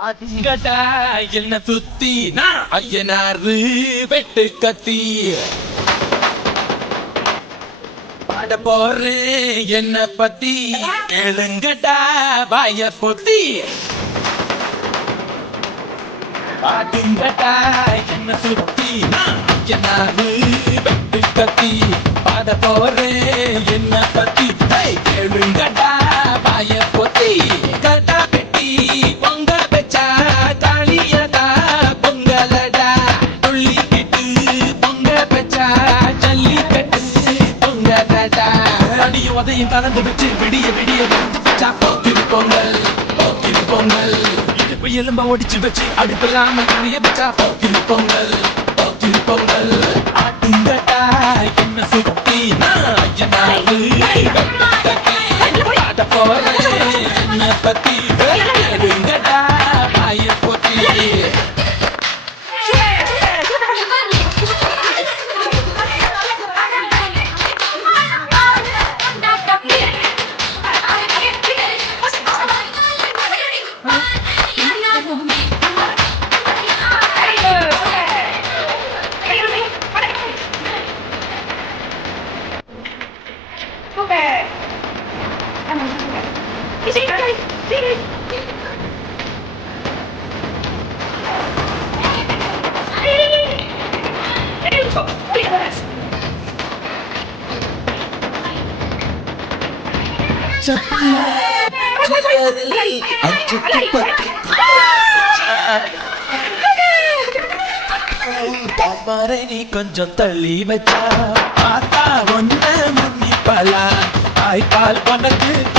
அங்கடா என்ன சுத்தி நான் ஐயனாரு வெட்டு கத்தி பாட போறேன் என்ன பத்தி கேளுங்கடா வாய பொத்தி பாடுங்கடா என்ன சுத்தி நான் ஐயனாரு வெட்டு கத்தி பாட போறேன் என்ன பத்தி கேளுங்கடா வாய பொத்தி கட்டா பெட்டி பொங்க பெச்சா தாலியதா பொங்கலடா துள்ளிக்கிட்டு பொங்க பெச்சா ஜல்லிக்கட்டு பொங்கலடா அடியும் உதையும் கலந்து வச்சு விடிய விடிய பெச்சா போக்கிரி பொங்கல் போக்கிரி பொங்கல் இடுப்பு எலும்ப ஒடிச்சு வச்சு அடுப்பில்லாம கறிய வச்சா போக்கிரி பொங்கல் போக்கிரி பொங்கல் ஆட்டுங்கட்டா என்ன சுத்தி நான் ஐயனாரு பாட போறேன் என்ன பத்தி கேளுங்கடா வாய பொத்தி நீ கொஞ்சம் தள்ளி வச்சா பார்த்தா ஒன்ன முன்னிப்பலா தாய்ப்பால் பணக்கு